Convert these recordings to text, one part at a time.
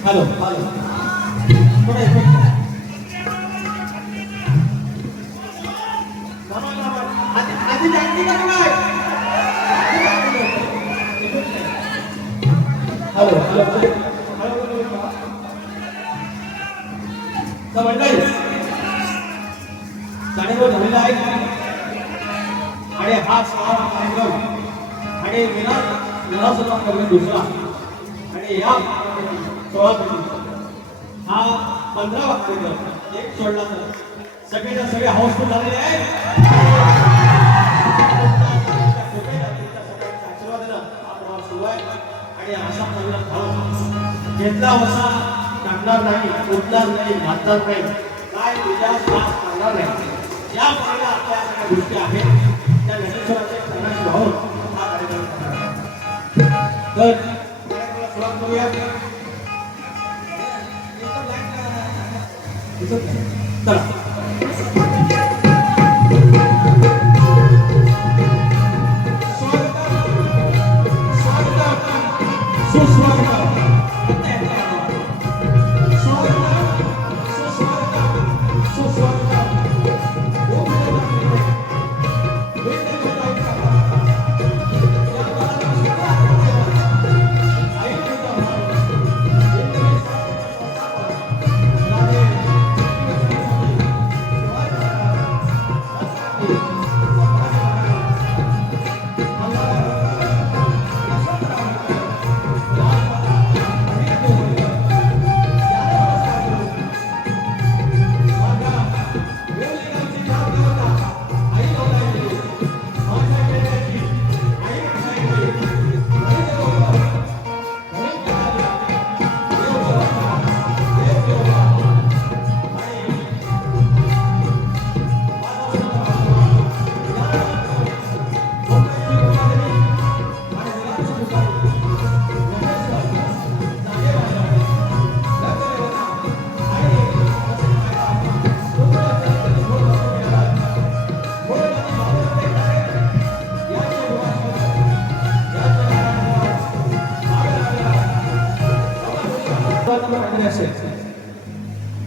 Hello hello आधी जागती का काय हॅलो मंडळी जाणीव झालेला आहे आणि हा कार्यक्रम आणि विनासुद्धा दुसरा आणि या 16 हा 15वा कार्यक्रम एक सोडला तर सगळे हाऊसफुल झालेले आहेत. आणि अशा घेतला वसा काढणार नाही, उठणार नाही, घातणार नाही, काय तुझ्या श्वास काढणार नाही. या प्रकारे आपल्या सगळ्या गोष्टी आहेत त्या ज्ञानेश्वराचे प्रकाश भाऊ हा कार्यक्रम करणार. तर कार्यक्रमाला सुरुवात करूया. चला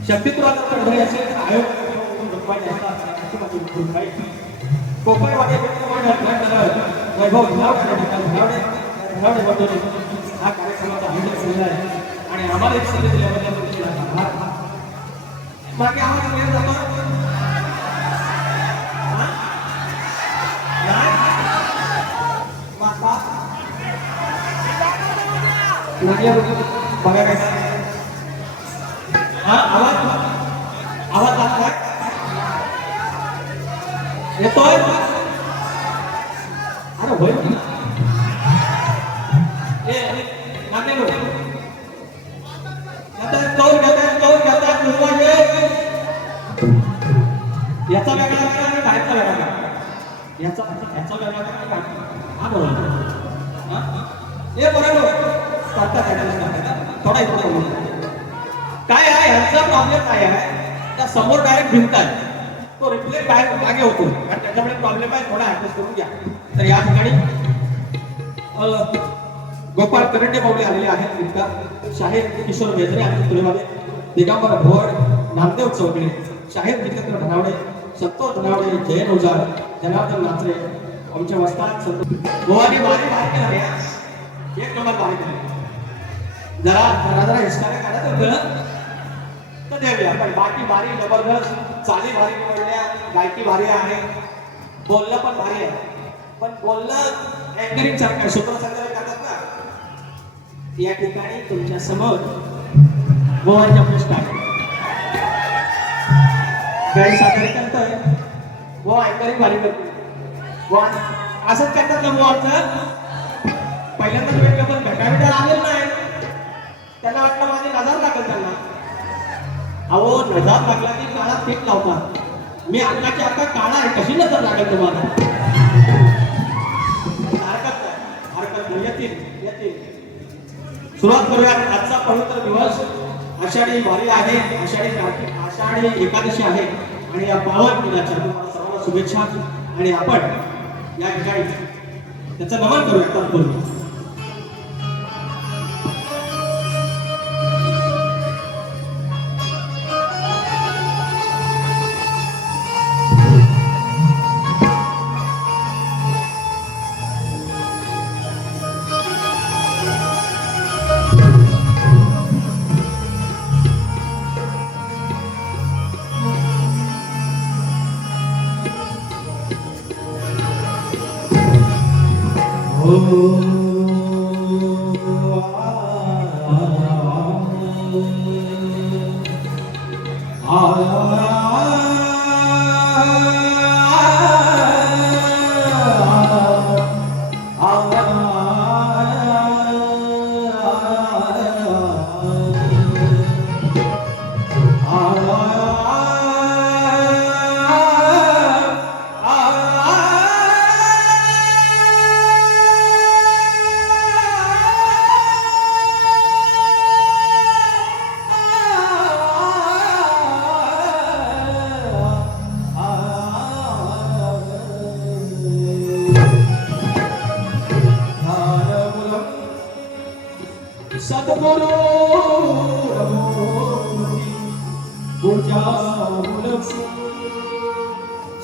शक्तिपुराचा पंढरी असेल आयोग कोकण वैभव हा कार्यक्रमाचा आयोजन केलेला आहे आणि आम्हाला एक संधी दिल्याबद्दल बाकी आम्हाला वेळ जातो बघा काय आवाज लागतोय येतोय अरे होय याचा वेगळा आणि बाहेरचा वेगळा याचा वेगळा हा बरोबर हे बरोबर थोडा इकडे काय आहे यांचा प्रॉब्लेम काय आहे त्या समोर डायरेक्ट भिंत आहे तो रिफ्लेक्ट बाहेर मागे होतो आणि त्याच्यामुळे प्रॉब्लेम आहे थोडा ऍडजस्ट करून घ्या. तर या ठिकाणी गोपाळ करंडे पावले आलेले आहेत गीतकार शाहीर किशोर बेजरे आमच्या तुलेमध्ये दिगंबर भोड नामदेव चौगले शाहीर गीतकार धनावडे संतोष धनावडे जयन ओझा जनार्दन नात्रे आमच्या वस्तात गोवानी बारी बारी एक नंबर बारी केली जरा हिस्टाने काढत होतं तर देऊया पण बाकी बारी जबरदस्त चाली भारी निवडल्या गायकी भारी आहे बोलणं पण भारी आहे पण बोलणं अँकरिंग सारखं सूत्रसंचालन करतात ना या ठिकाणी तुमच्या समोर गोवाच्या प्रश्न आहे गैर सादर करतोय वो ऐकणारी भारी करतो वो असंच करतात ना वो आमचं पहिल्यांदाच भेटलं पण भेटायला आलेलं नाही त्यांना वाटलं माझी नजर लागेल त्यांना अहो नजर लागला की काळा पीठ लावतात मी अंगाची आता काळा आहे कशी नजर लागेल तुम्हाला हरकत नाही येतील येतील सुरुवात करूया आजचा पवित्र दिवस आषाढी वारी आहे आषाढी एकादशी आहे आणि या पावन दिनाच्या तुम्हाला सर्वांना शुभेच्छा आणि आपण या ठिकाणी त्याचं नमन करूया तत्पूर्वी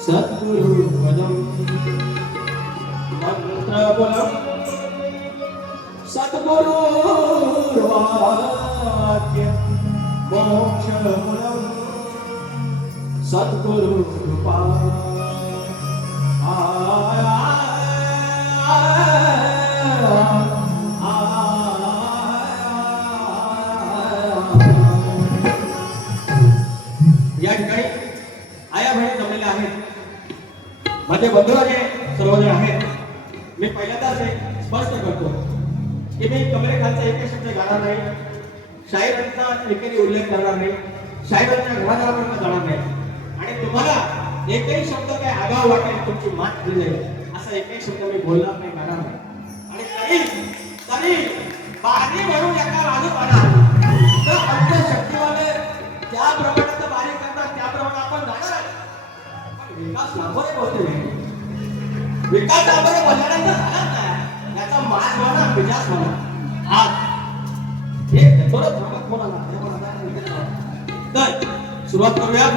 सद्गुरु पदम मंत्र बोलम सद्गुरु वाक्य मोक्ष मूलम सद्गुरु कृपा या ठिकाणी आया बहिणी जमलेल्या आहेत माझे बंधू जे सर्वजण आहेत मी पहिल्यांदाच हे स्पष्ट करतो की मी कमरेखालचा एकही शब्द गाणार नाही शाहिरांचा एकही उल्लेख करणार नाही शाहिरांच्या घरादारापर्यंत जाणार नाही आणि तुम्हाला एकही शब्द काय आगाव वाटेल तुमची मात दिली जाईल असा एकही शब्द मी बोलणार नाही गाणार नाही आणि तरी बारी म्हणून एका बाजू पाहणार तर आमच्या शक्तीवाले ज्या प्रमाणात बारी करतात त्याप्रमाणे आपण जाणार आहे विकास लाभोरे बोलते विकास लाभोरे बोलल्यानंतर झाला नाही याचा मास म्हणा विकास म्हणा आज हे थोडं थांबत बोला तर सुरुवात करूया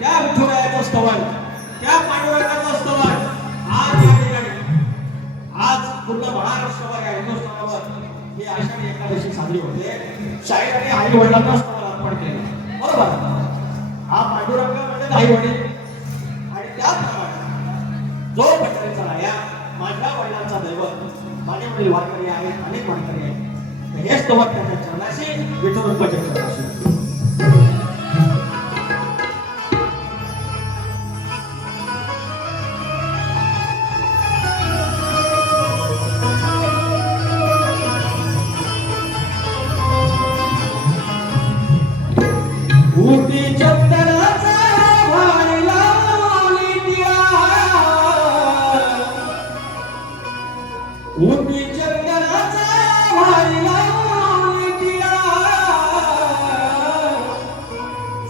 त्या विठुरायाचं स्तवन त्या पांडुरंगाचं स्तवन आज या ठिकाणी आज पूर्ण महाराष्ट्रावर या हिंदुस्थानावर ही आषाढी एकादशी साजरी होते शाहिराने आई वडिलांना स्तवन अर्पण केलं बरोबर हा पांडुरंग म्हणजे आई वडील जो पंढरीचा राया माझ्या वडिलांचा दैवत माझे वडील वारकरी आहेत अनेक वारकरी आहेत हेच स्तवन त्याच्या चरणाशी विठुर रूपाच्या चरणाशी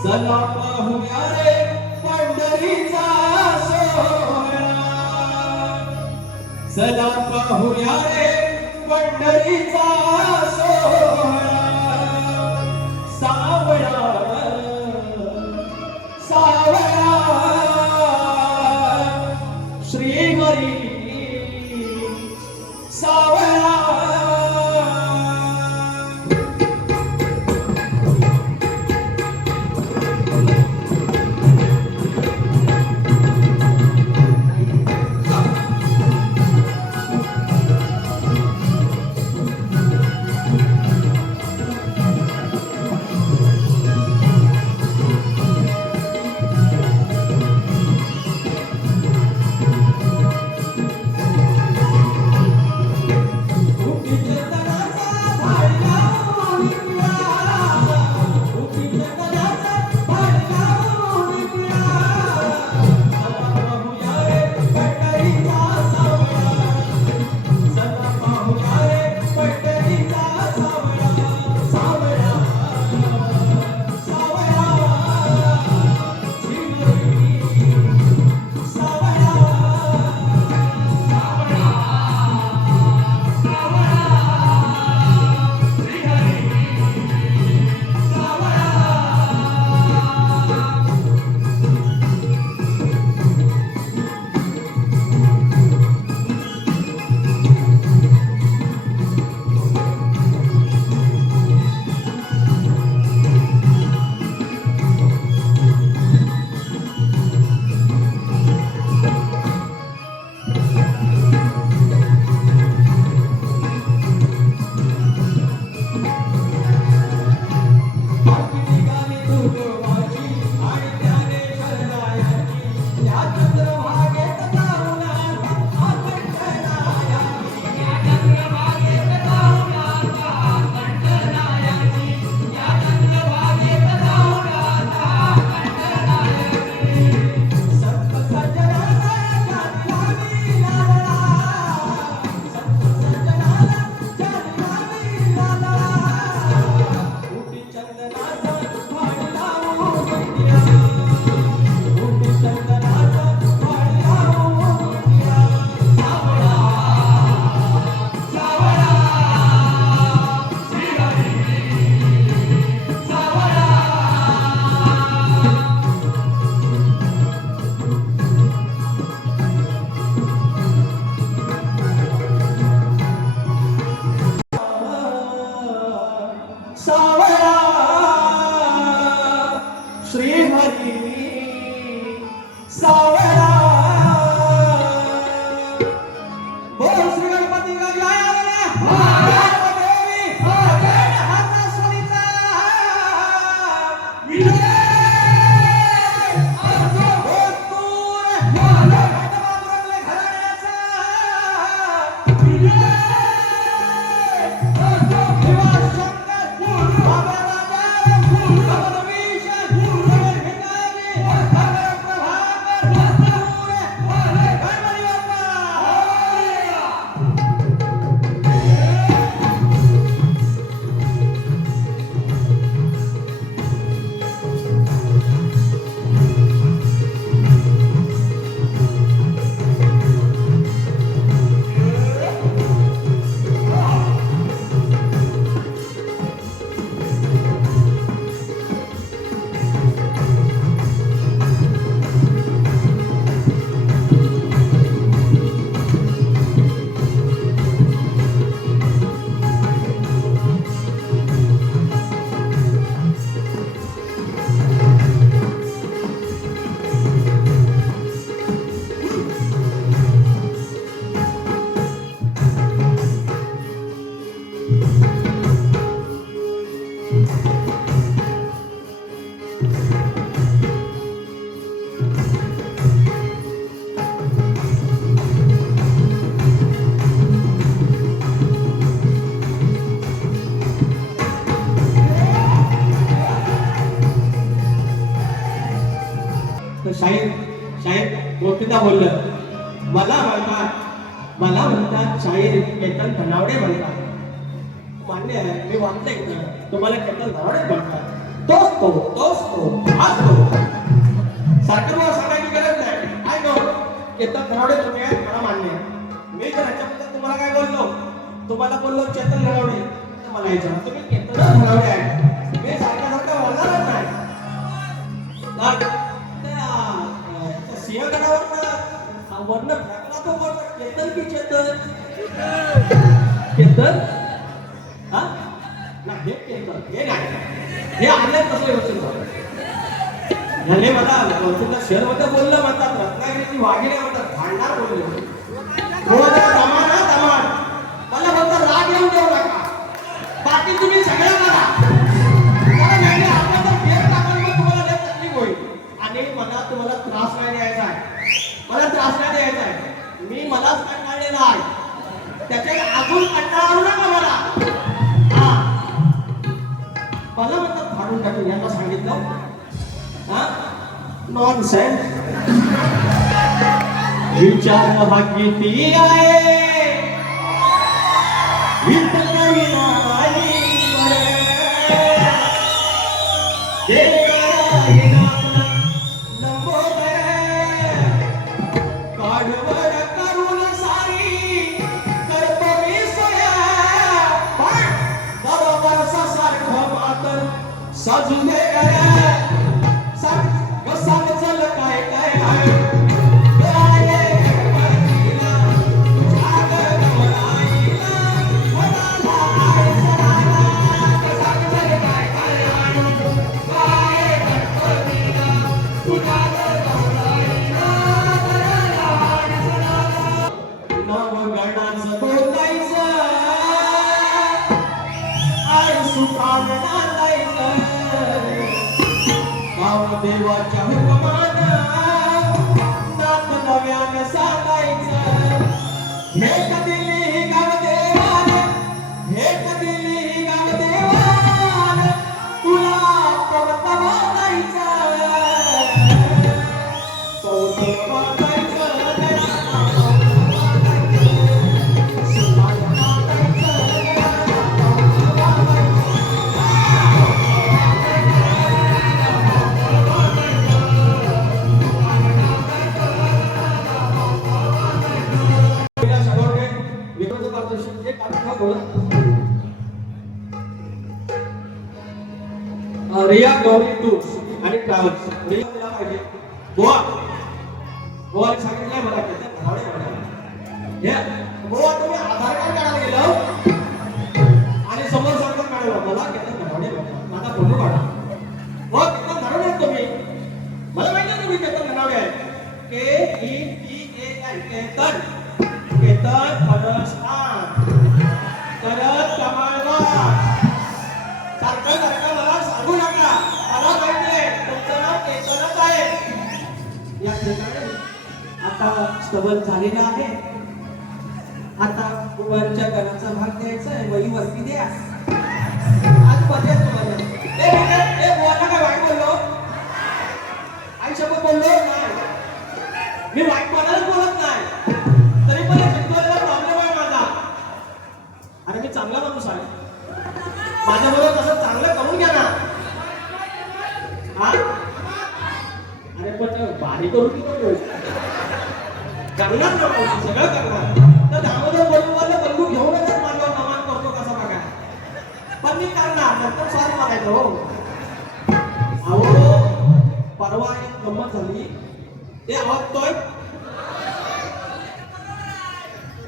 चला पाहूया रे पंढरीचा सोहळा चला पाहूया रे पंढरीचा सोहळा सावळा सावळा श्री हरी सावळा सावळा श्रीहरी सावळा बोल श्री गणपती गजानन महादेवी हाता सोनीचा विजय शाहीर गोपीदा बोललं मला म्हणतात शाहीर केतन धनावडे म्हणतात. मान्य आहे, मी वाचलंय इथं. तुम्हाला केतन धनावडे म्हणतात. तोच तो हाच तो. सारखं मला सांगायची गरज नाही. आय नो केतन धनावडे तुम्ही आहे, मला मान्य आहे. मी जर ह्याच्याबद्दल तुम्हाला काय बोललो, तुम्हाला बोललो चेतन धनावडे, मला विचारा तुम्ही केतन धनावडे आहे. मी सारखं बोलणारच नाही. सिंहगडावर वर्ण फेकला तो बोल केतन की चेतन केतन हा ना हे केतन हे नाही हे आले कसले होते झाले मला तुमच्या शहर मध्ये बोललं म्हणतात रत्नागिरीची वाघिणी म्हणतात भांडार बोलले दमान मला म्हणतात राग येऊन देऊ नका बाकी तुम्ही सगळं करा मला तुम्हाला त्रास नाही द्यायचा आहे मी मलाच कंटाळलेला आहे त्याच्या अजून कंटाळू नका मला म्हणतात फाडून टाकून यांना सांगितलं नॉनसेन्स विचार हा किती आहे देवाच्या हुकमान नाथ नव्याने सांगायचं हे कधी गाव देवान हे कधी गाव देवान तुला पवत वाजायचं पवत वाजायचं गौरी टूर्स आणि ट्रॅव्हल्स दिला पाहिजे. गोवा गोवाला सांगितलंय मला त्याच्यात धनावडे म्हणाले हे गोवा तुम्ही आधार कार्ड काढायला गेलो आणि समोर सांगतात मॅडम मला केतन धनावडे माझा फोटो काढा. हो केतन धनावडे आहेत तुम्ही, मला माहिती आहे तुम्ही केतन धनावडे आहे. KETAN केतन केतन फणसखान शरद कमळवार सारखं सारखं मला सांगू नका. मला माहिती आहे तुमचं नाव केतनच आहे. या ठिकाणी आता स्तवन झालेलं आहे. आता कुमारच्या गणाचा भाग द्यायचा आहे. वही वरती द्या. आज पर्याय तुम्हाला ए बोला काय वाईट बोललो आई शपथ बोललो नाही. मी वाईट कोणालाच बोलत नाही. तरी पण शिकवलेला प्रॉब्लेम आहे माझा. अरे मी चांगला माणूस आहे. माझ्याबरोबर तसं चांगलं करून घ्या ना. हा अरे पण बारी करून करणार ना सगळं करणार. तर दामोदर बोलून बंदूक घेऊनच माझ्यावर नमान करतो कसा बघा. पण मी करणार नंतर सॉरी म्हणायचं. हो अहो परवा एक गंमत झाली. ते आवडतोय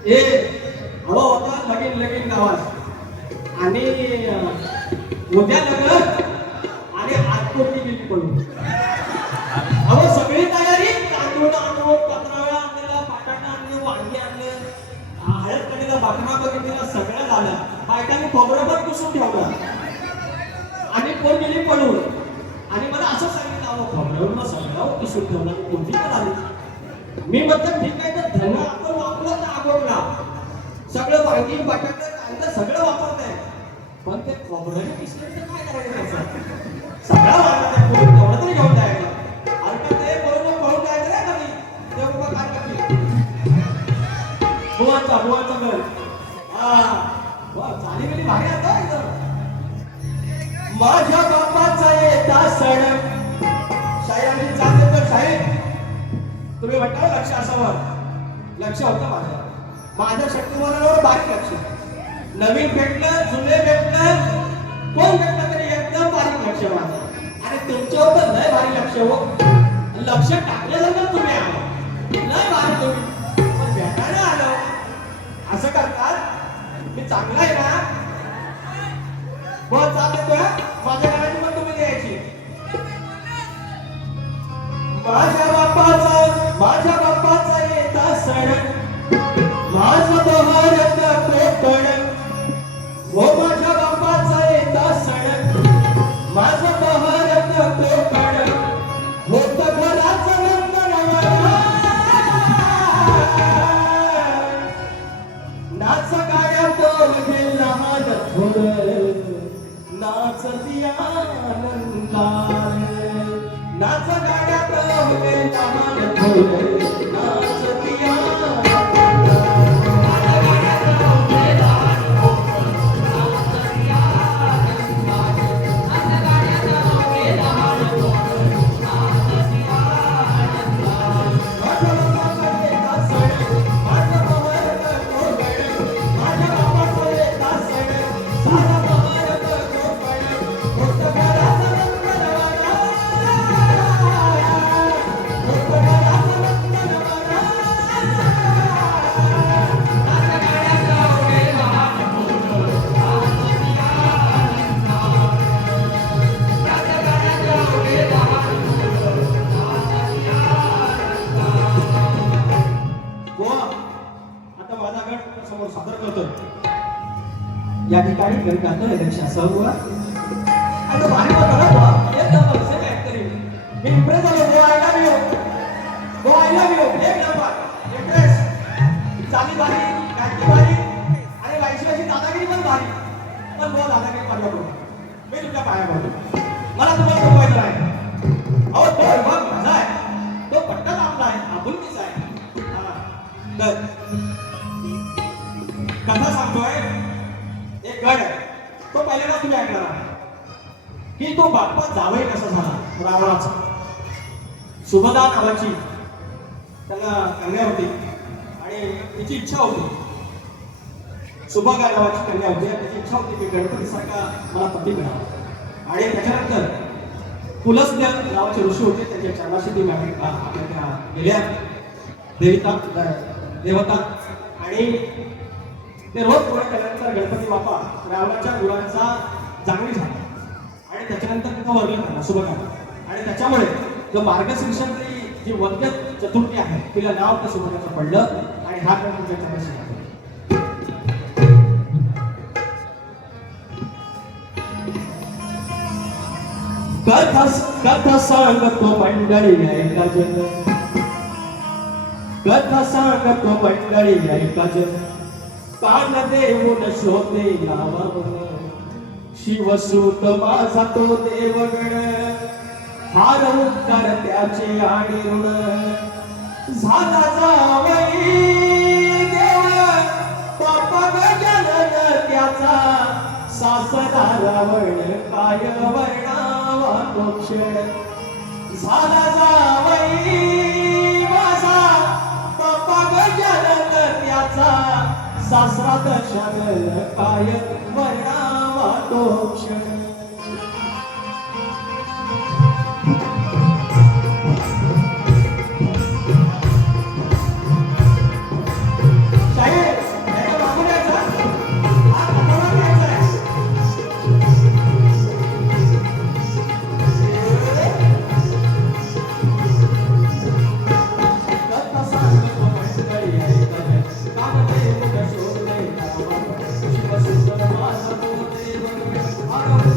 ए अहो होता लगीन गावात आणि उद्या लग्न आणि आज कोटी गेली पडून. अहो सगळी तयारी तांदूळ आणून पत्रावळा आणलेला बटाटा आणले वांगी आणले हळद कढीला बाकरा बघितलेला सगळं झालं. बायकांनी खोबरं पण पुसून ठेवलं आणि कोण गेली पडून. आणि मला असं सांगितलं अहो खोबऱ्यावर सगळं पुसून ठेवलं कोणती पण आली. मी म्हटलं ठीक आहे तर धन आपण वापरलं ना अगोदरला सगळं वांगी बटाटा कांदा सगळं वापरतंय पण ते खोबरं पिसलं तर काय करायचं. सगळं वापरतंय तेवढं तरी घेऊन जायचं. अरे का ते बरोबर पळून जायचं नाही कधी ते उभं काय करते बुवाचा घर हा वा चाली गेली भारी आता इथं. माझ्या बापाचा येता सण शाहीरांनी चालले तर शाहीर तुम्ही म्हणता लक्ष असावं. लक्ष होतं माझ्या शक्तिमानावर बारीक लक्ष. नवीन भेटलं जुने भेटलं कोण भेटलं तरी एकदम बारीक लक्ष माझं. आणि तुमच्यावर तर लय भारी लक्ष हो. लक्ष टाकल्यानंतर तुम्ही आलो लय भारी तुम्ही पण भेटायला आलो असं करतात. मी चांगला आहे ना बहुत चालते तो माझ्या गाण्याची पण तुम्ही द्यायची. माझ्या बाप्पाचा येता सण माझा बहारत कोकण. हो माझ्या बाप्पाचा येता सण माझा बहारत कोकण. होत घराचं नंदनवन नाच गाड्यात लहान थोर नाचती आनंदान. नाच गाड्यात लहान थोर नाचती या ठिकाणी गणकाचं इलेक्शन सर्व आता भारी बघा एकदम पैसे काय करीन मी इम्प्रेस झालो. गो आय लव्ह यू एक नंबर इम्प्रेस. चाली भारी गाठी भारी आणि वाईशवाची दादागिरी पण भारी. पण गो दादागिरी माझ्या करू मी तुमच्या पाया पडतो. मला तुम्हाला सोपवायचं आहे. अहो तो बघ माझा आहे तो पट्टा आपला आहे आपुलकीचा आहे. तर कथा सांगतोय एक गड आहे तो पहिल्यांदा तुम्ही ऐकणार की तो बाप्पा जावई कसा झाला रावणाचा. सुभदा नावाची त्याला कन्या होती आणि तिची इच्छा होती. सुभगा नावाची कन्या होती आणि त्याची इच्छा होती की गणपती सारखा मला पती मिळावा. आणि त्याच्यानंतर पुलस्त्य नावाचे ऋषी होते, त्याच्या चरणाशी ती आपल्या त्या गेल्या देवता आणि ते रोज थोड्या केल्यानंतर गणपती बाप्पा रावणाच्या गुरांचा जागणी झाला आणि त्याच्यानंतर तिथं वर्णन झाला सुभद्रा आणि त्याच्यामुळे जो मार्गशीर्षातली जी वद्य चतुर्थी आहे तिला नाव त्या सुभद्राचं पडलं आणि हा ग्रंथ तुमच्या चरणाशी आहे. कथा सांगतो मंडळी ऐका जन, कथा सांगतो मंडळी ऐका जन, कान देऊन शोधे लावावं शिवसूत माझा तो देवगण, हार उद्गार त्याचे आणि ऋण झाला जावई देव बापा गजानन त्याचा, सासरा रावण काय वर्णावा तो क्षण, झाला जावई माझा बापा गजानन त्याचा, सासरा दशानन काय वर्णावा तो क्षण. Thank you.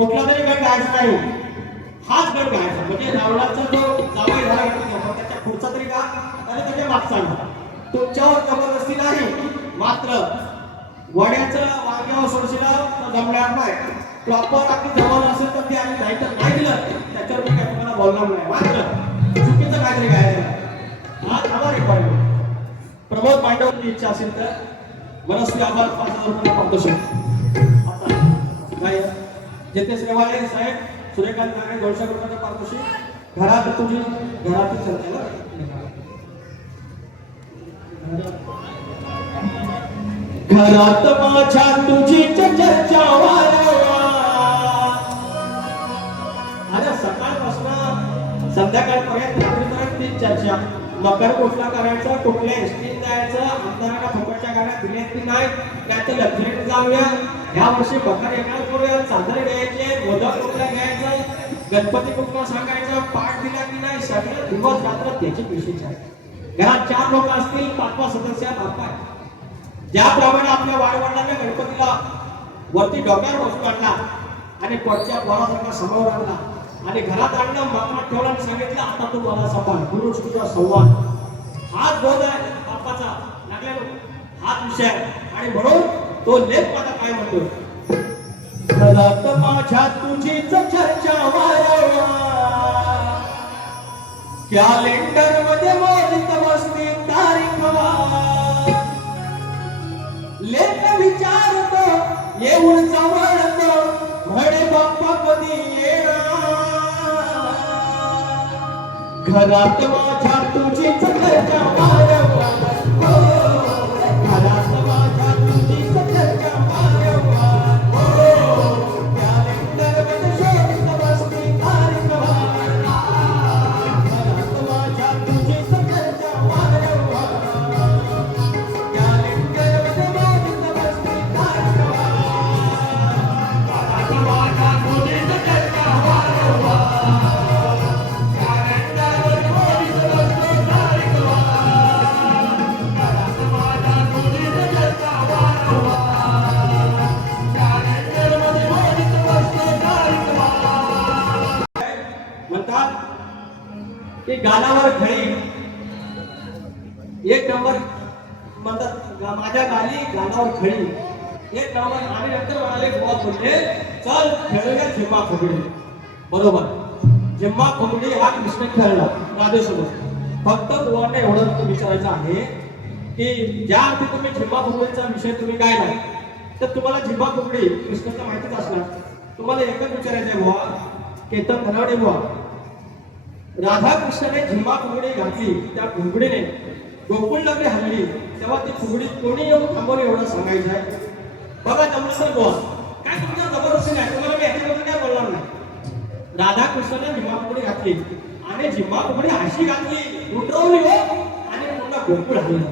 कुठला तरी गट गायचा नाही, हाच गट गायचा. म्हणजे रावणाचा जो जावई झाला त्याच्या पुढचा तरी गा आणि त्याच्या मागचा गा. तुमच्यावर जबरदस्ती नाही, मात्र वड्याचं वांग्यावर सोडशीला जमणार नाही. प्रॉपर आपली जवळ असेल तर ते आम्ही नाही तर नाही दिलं त्याच्यावर मी काही तुम्हाला बोलणार नाही. मात्र चुकीचं काहीतरी गायचं हा थांबा रेकॉर्ड. प्रमोद पांडवची इच्छा असेल तर मनस्वी आभार 5,000 रुपये पारितोषिक. नाही जेथे सेवाळे साहेब सूर्यकांत नागरे 200 रुपयाचं पारितोषिक. घरात तुझी घरातील चर्चेला घरात माझ्या तुझी चर्चा वारंवार. आता सकाळपासून संध्याकाळपर्यंत रात्रीपर्यंत ती चर्चा. मकर कुठला करायचा, कुठल्या एसटीत जायचं, आमदारांना फुकटच्या गाड्या दिल्या की नाही, त्याचं लक्झरीत जाऊया, ह्या वर्षी मकर एकाच करूया, चादर घ्यायचे, मोदक कुठला घ्यायचं, गणपती कुठला सांगायचा, पाठ दिला की नाही, सगळं दिवस रात्र त्याची विशेष आहे. घरात 4 लोक असतील, 5 सदस्य बापा. ज्याप्रमाणे आपल्या वाडवडिलांना गणपतीला वरती डोक्यावर बसून आणला आणि पडच्या पोरासारखा समोर आणला आणि घरात आणलं, मागण्यात ठेवला आणि सांगितलं आता तू मला सांभाळ. गुरु तुझा संवाद हाच बोध आहे बापाचा, लागल्या हाच विषय आहे. आणि म्हणून तो लेख माझा काय म्हणतो, घरात माझ्या तुझीच चर्चा वारंवार, कॅलेंडर मध्ये मोडीत बसती तारीख वार. लेख विचारतो येऊन जवळतो, म्हणे बाप्पा कधी येणार. घरात माझ्या तुझीच चर्चा वारंवार, घरात माझ्या तुझीच चर्चा वारंवार. कॅलेंडर मध्ये शोधत बसती तारीख वार. घरात माझ्या तुझीच चर्चा वारंवार, कॅलेंडर मध्ये शोधत बसती तारीख वार. घरात माझ्या तुझीच चर्चा वारंवार. म्हणतात की गालावर खळी, एक नंबर म्हणतात माझ्या गाली गालावर खळी, एक नंबर. आणि नंतर म्हणाले गोवा बोलले चल खेळूया झिम्मा फुगडी. बरोबर, झिम्मा फुगडी हा कृष्ण खेळला राधेसोबत. फक्त गोवांना एवढं विचारायचं आहे की ज्या अर्थी तुम्ही झिम्मा फुगडीचा विषय तुम्ही काय नाही तर तुम्हाला झिम्मा फुगडी कृष्णाचं माहितीच असणार. तुम्हाला एकच विचारायचं आहे बुवा, केतन धनावडे बुवा, राधाकृष्णाने झिम्मा फुगडी घातली, त्या फुगडीने गोकुळ नगरी हल्ली, तेव्हा ती फुगडी कोणी येऊन थांबवली एवढं सांगायचं आहे. बघा जमलं तर बुवा, काय तुमच्या जबरदस्ती नाही, तुम्हाला मी याच्याबद्दल काय बोलणार नाही. राधाकृष्णाने झिम्मा फुगडी घातली आणि झिम्मा फुगडी अशी घातली उठवली हो आणि पुन्हा गोकुळ हल्ली.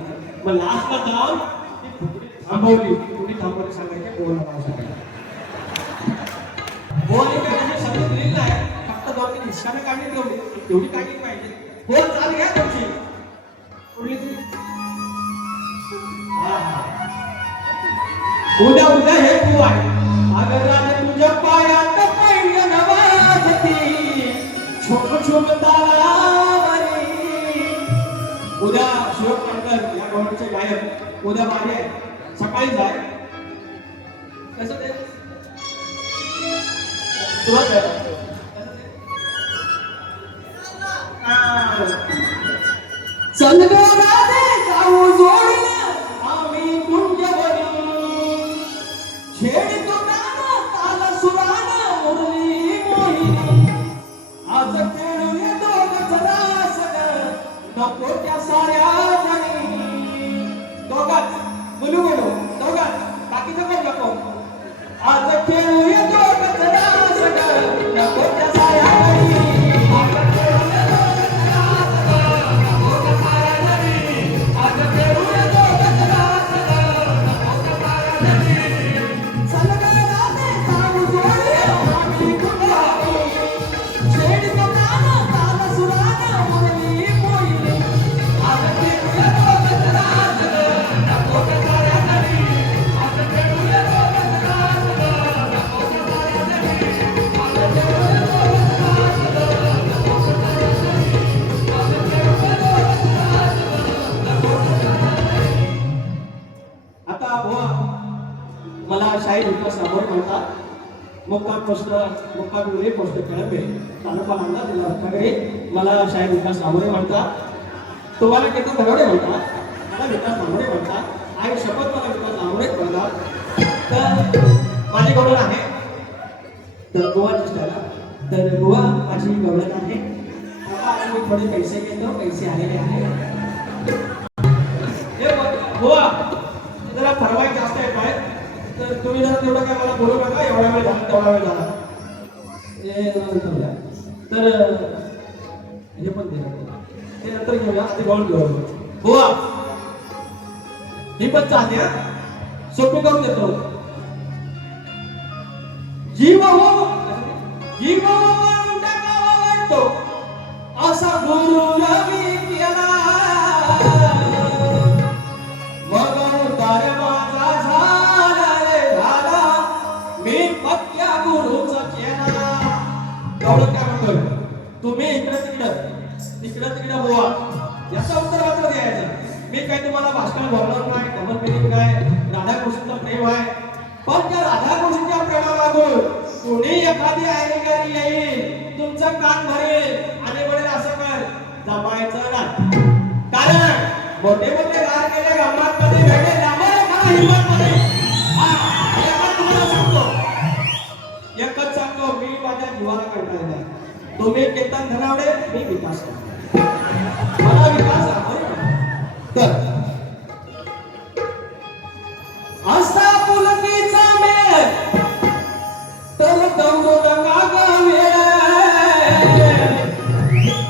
मग लास्टला जाऊन ती फुगडी थांबवली. फुगडी थांबवली सांगायचे बोल नाव सांगायचं. बोल काय सगळं दिलेलं आहे, फक्त जाऊन ती निष्काने काढली तेवढी काढली पाहिजे. हो चाल घ्या तुमची उद्या उद्या हे तू आहे. अगर राजा तुझ्या पायात पैंजण वाजती, छोट छोट तालावरी. उद्या शिवक पांडकर या गवळचे गायक उद्या बारी आहे, सकाळी जाय. कसं ते चल ग राधे जाऊ जोडीला आम्ही कुंजवरी, छेडतो गाणं ताल सुरानं मुरली मोहिनी. आज खेळूया दोघं जरास ग नको त्या साऱ्या जणी. दोघात बोलू बोलू दोघात, बाकीचं कोण नको. आज खेळूया दोघं जरास ग नको त्या साऱ्या जणी. आज खेळूया दोघं जरास ग नको त्या साऱ्या जणी. शाहीर विकास रामोळे म्हणतात मुक्काम पोस्ट मुक्काम गुरे पोस्ट कळंबे तालुका नांदा जिल्हा रत्नागिरी. मला शाहीर विकास रामोळे म्हणतात, तुम्हाला केतन धनावडे म्हणतात, मला विकास रामोळे म्हणतात, आई शपथ मला विकास रामोळेच म्हणतात. तर माझी गवळण आहे, तर गोवाची स्टाईल. तर गोवा माझी गवळण आहे. मी थोडे पैसे घेतो, पैसे आलेले आहे. गोवा जरा फरवाई जास्त आहे पाय, तर तुम्ही जरा तेवढं काय मला बोलू नका, एवढा वेळ झाला तेवढा वेळ झाला. तर हे पण ते नंतर घेऊया, आधी गवळ घेऊ. गोवा ही पण चालते, सोपी करून देतो. जीव हो जीव वाटतो असा गुरु रवी केला, मग उतार माझा झाला रे झाला, मी पक्क्या गुरुचा केला. गवळण काय म्हणतोय, तुम्ही इकडं तिकडं बोवा, याचा उत्तर मात्र द्यायचं. मी काय तुम्हाला भाषण बोलणार नाही, खबर पिली काय राधाकृष्णचा प्रेम आहे, पण त्या राधाकृष्णच्या प्रेमामागून कोणी एखादी ऐरेकरी येईल, तुमचं कान भरेल आणि म्हणेल असं कर, जमायचं नाही. कारण मोठे मोठे गार केले गंमतमध्ये भेटेल, आम्हाला एखादा हिंमतमध्ये. एकच सांगतो, मी माझ्या जीवाला करणार नाही. तुम्ही केतन धनावडे, मी विकास करतो, मला विकास तर असा पुलकीचा मेळ तर दौडू नका ग वेळ.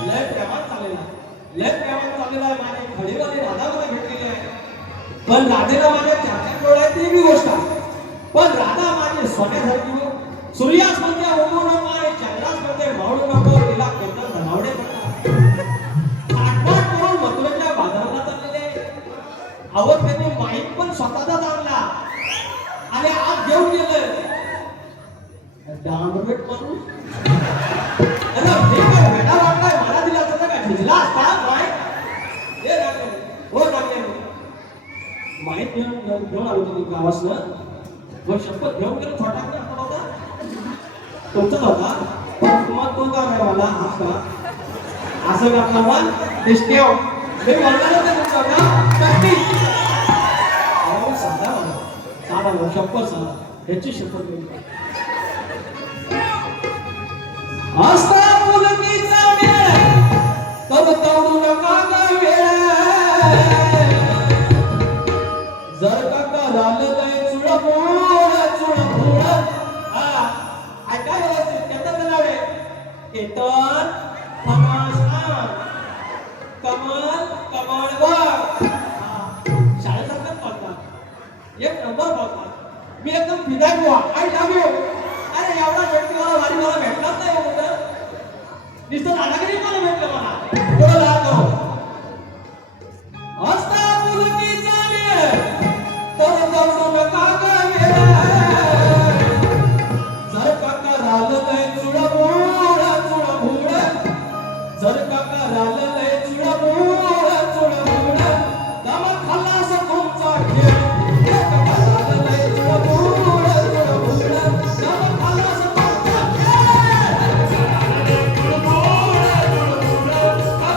लय प्रेमात चाललेला आहे. माझी खडीवाली राधा मला भेटलेली आहे, पण राधेला माझ्या चार डोळे आहेत, ती बी गोष्ट आहे. पण राधा माझी सोन्यासारखी हो. सूर्यास म्हणते उगवू नको आणि चंद्रास म्हणते मावळू नको, तिला केतन धनावडे म्हणतात. आठवण करून मथुरेच्या बाजाराला चाललेले अहो, त्यांनी माईक पण स्वतःचाच आणला आणि आज घेऊन गेलं. डांबरेट माणूस, अरे हे काय भेटा वाटलाय, मला दिला असता का झिजला असता माईक. हे हो लागले माईक घेऊन आलो तुम्ही गावासनं, व शपथ घेऊन गेलो. छोटा होता तुमचाच होता, मग तो का नाही मला हा असं करणार डिस्टेव मी बोलणार तुमचा साधा शपथ साधा ह्याची शपथ घेऊन असता मुलगीचा वेळ तर दौडू नका ग वेळ. जर का कराल लय चुळबुळ चुळबुळ, ऐकाय केतन धनावडे, केतन कमल कमळवर शाळेसारखंच बोलतात, एक नंबर बोलतात. मी एकदम फिदा गोवा, आय लव्ह यू. अरे एवढा व्यक्ती मला भारी मला भेटलाच नाही होतं, नुसतं दादागिरी मला भेटलं. मला थोडं लागतो असता मुलगीचा वेळ तर दौडू नका ग वेळ. जर का कराल लय चुळबुळ चुळबुळ, जर का कराल लय चुळबुळ चुळबुळ, दम खलास तुमचा खेळ. कराल लय चुळबुळ चुळबुळ, दम खलास तुमचा खेळ. चुळबुळ चुळबुळ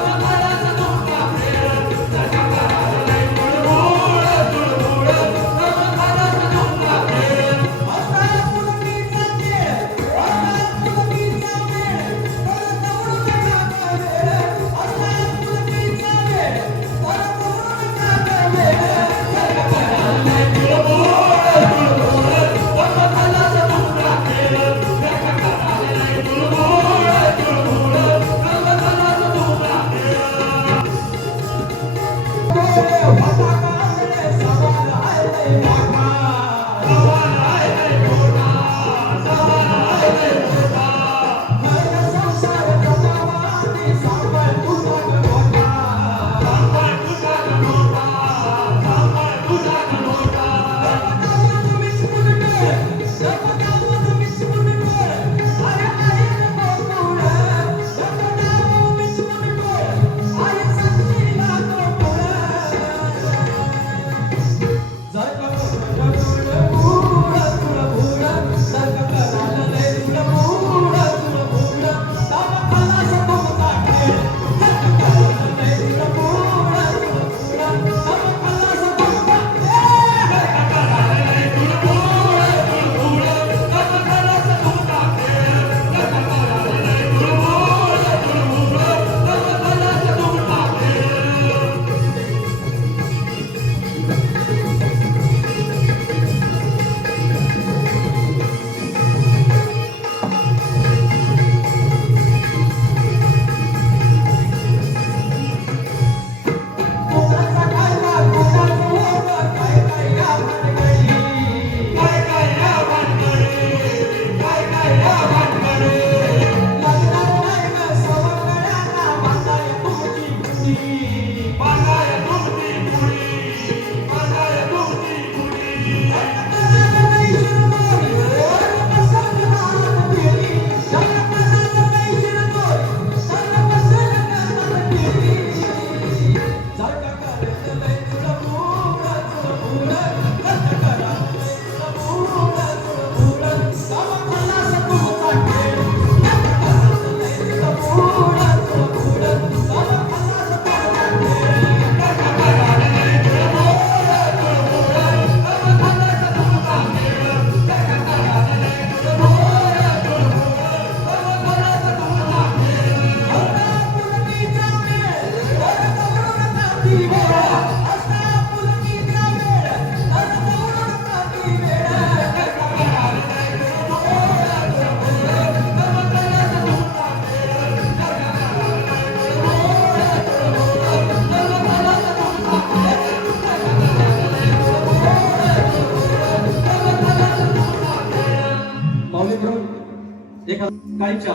काळीच्या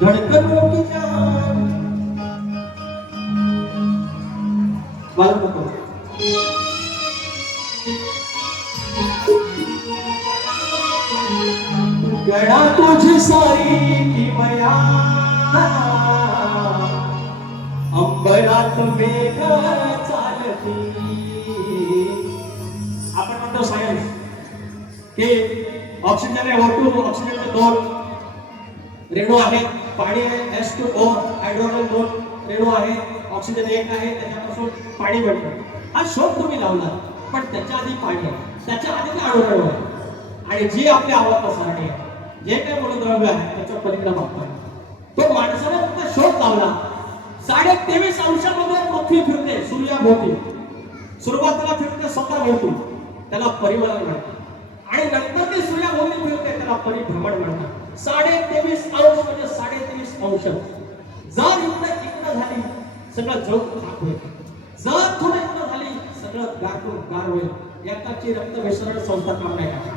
धडकन की जान वाजू नको. गळा तुझी सारी किमया अंबरात मेघ चालती. आपण म्हणतो सायन्स की ऑक्सिजन आहे O2, ऑक्सिजनचे 2 रेणू आहेत, पाणी आहे H2O, हायड्रोजन 2 रेणू आहे, ऑक्सिजन 1 आहे, त्याच्यापासून पाणी बनतं. हा शोध तुम्ही लावला, पण त्याच्या आधी पाणी आहे, त्याच्या आधी ते अणुरेणू आहे, आणि जी आपली आवर्त सारणी आहे, जे काही मूलद्रव्य आहे त्याचा परिणाम आपण तो माणसाने फक्त शोध लावला. 23.5 अंशामध्ये पृथ्वी फिरते सूर्याभोवती. सुरुवातीला फिरते स्वतःभोवती, त्याला परिभ्रमण म्हणतात, आणि नंतर ती सूर्याभोवती फिरते, त्याला परिभ्रमण म्हणतात. 23.5 अंश म्हणजे 23.5 अंश. जर इकडं झाली सगळं जग खाक होईल, जर थोडं इकडं झाली सगळं गार होईल. एकाची रक्त विसरण संस्था काम नाही करणार.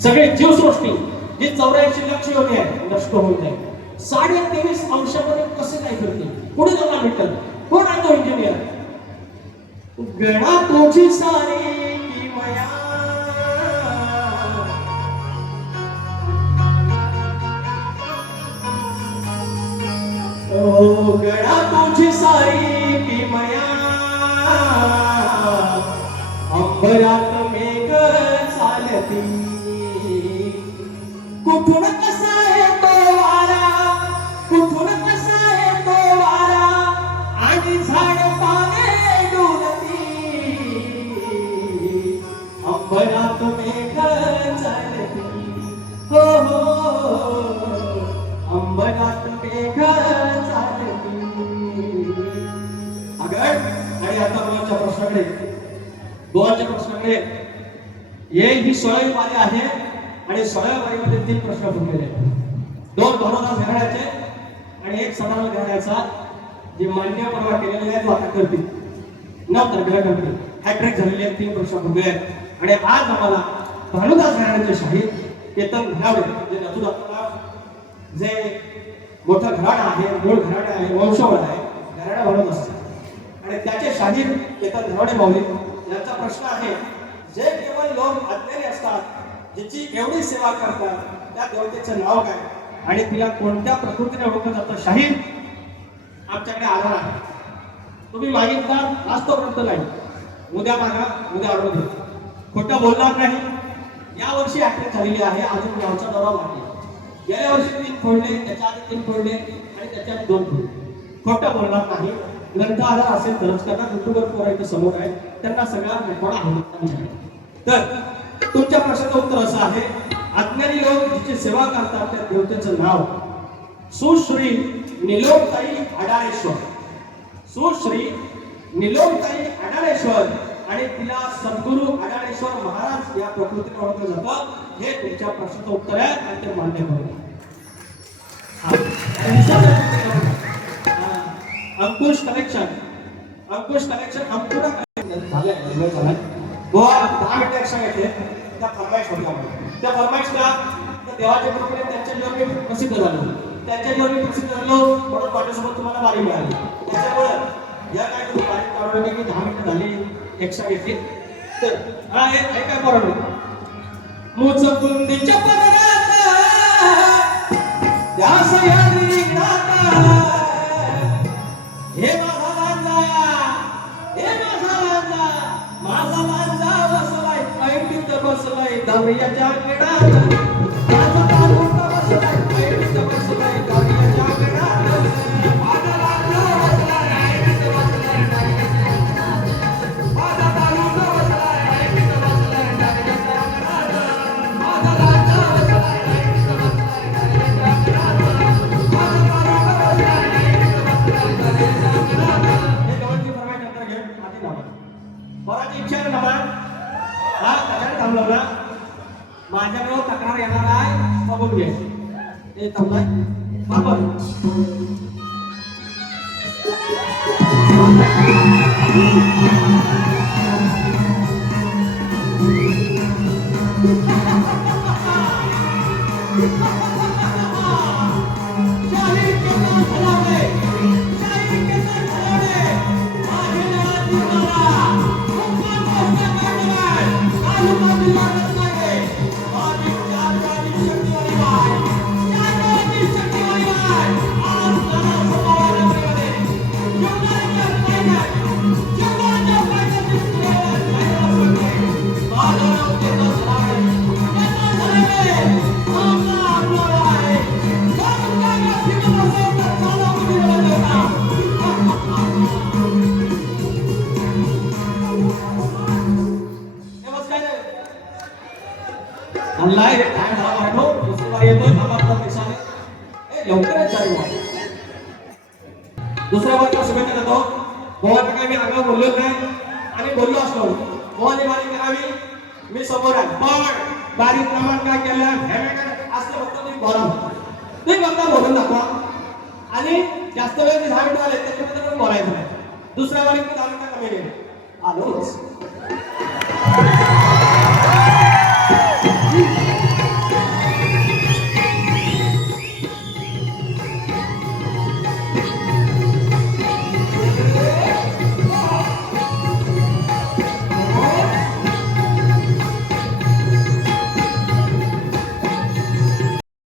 सगळे जीवसृष्टी जी 84 लक्ष योनी आहे नष्ट होत आहे. 23.5 अंशामध्ये कसे काय फिरते? पुढे जाणार भेटल कोण आहे तो इंजिनियर? गणा तुझी सारी किमया ओ गणा तुझी सारी किमया अंबरात मेघ चालती. कुठून कसा येतो वारा, कुठून कसा येतो वारा, आणि झाड पाने डुलती. अंबरात मेघ चालती, हो हो अंबरात मेघ चालती. अगं आणि आता दोनच्या प्रश्नाकडे ही 16वी पारी आहे, आणि 16व्या पारीमध्ये 3 प्रश्न फुटलेले आहेत. 2 धोरणादास घराण्याचे आणि 1 सदानंद घराण्याचा, जे मान्य परवा केलेले आहेत वाटा करतील 9 तारखेला करतील. हॅट्रिक झालेले आहेत, 3 प्रश्न फुटले आहेत. आणि आज आम्हाला भानुदास घराण्याचे शाहीर केतन घरावडे, जे नथुदासला जे मोठं घराणं आहे, मूळ घराणं आहे, वंशवळ आहे, घराणा भानुदास, आणि त्याचे शाहीर केतन घरावडे माऊली यांचा प्रश्न आहे, जे केवळ लोक अज्ञानी असतात, जिची एवढी सेवा करतात, त्या देवतेचं नाव काय आणि तिला कोणत्या प्रकृतीने ओळखलं जातं? शाहीर आमच्याकडे आधार आहे. तुम्ही मागितला आज तोपर्यंत नाही, उद्या मागा, उद्या आणून दे. खोटं बोलणार नाही. या वर्षी ऍक्टिव्ह झालेली आहे, अजून गावचा दौरा बाकी. गेल्या वर्षी 3 फोडले, त्याच्या आधी 3 फोडले, आणि त्याच्या आधी 2 फोडले. खोटं बोलणार नाही. ग्रंथ आधार असेल तरच करणार. युट्यूबर पोरं समोर आहे, त्यांना सगळा रेकॉर्ड आहे. तर तुमच्या प्रश्नाचं उत्तर असं आहे, अज्ञानी लोक जिची सेवा करतात त्या देवतेचं नाव सुश्री निलोमताई अडाळेश्वर. सुश्री निलोमताई अडाळेश्वर, आणि तिला सद्गुरू अडाळेश्वर महाराज या प्रकृतीने ओळखलं जातं. हे तुमच्या प्रश्नाचं उत्तर आहे, आणि ते मान्य करू. अंकुश कलेक्शन अंकुरा झालंय. गोवा 10 मिनिटं एक्स्ट्रा घेतले. त्या फरमाईश होत्या, त्या फरमाईशला त्या देवाच्या कृपेने त्यांच्या जीवन मी प्रसिद्ध झालो, त्यांच्या जीवन मी प्रसिद्ध झालो, म्हणून माझ्यासोबत तुम्हाला बारी मिळाली. त्याच्यामुळे या काय तुम्ही बारी काढवली की 10 मिनिटं झाली एक्स्ट्रा घेतली. तर हा हे काय करू मुच कुंदीच्या पदरात त्या सह्याद्री नाता, हे माझा राजा, हे माझा राजा, माझा राजा बसलाय ऐटीत बसलाय दर्याच्या कडात, माझा राजा बसलाय ऐटीत बसलाय दर्याच्या कडात, माझा राजा बसलाय ऐटीत बसलाय दर्याच्या कडात, माझा राजा बसलाय ऐटीत बसलाय दर्याच्या कडात, माझा राजा बसलाय ऐटीत बसलाय दर्याच्या कडात, माझा राजा बसलाय ऐटीत बसलाय दर्याच्या कडात. हे दोनची फरमाईश नंतर घेऊन आधी नाव बराची इच्छा आहे ना. हा तक्रार थांबला ना, माझ्याकडे तक्रार येणार आहे, बघून घे. ते थांबलाय बाबर अल्लाह टाइम झाला वाटलो दुसरा बार येतोय बाबा आपला पैशाने लवकरच चालू आहे दुसऱ्या बाजूला शुभेच्छा देतो मोहन काय मी आगाऊ बोललो नाही आणि बोललो असतो मोहन बारी करावी मी समोर आहे पण बारीक प्रमाण काय केलं हे असलं फक्त तुम्ही बोला तुम्ही फक्त बोलून दाखवा आणि जास्त वेळ 10 मिनिटं आले त्याच्यानंतर बोलायचं नाही दुसऱ्या बारीक 10 मिनिटं कमी आलोच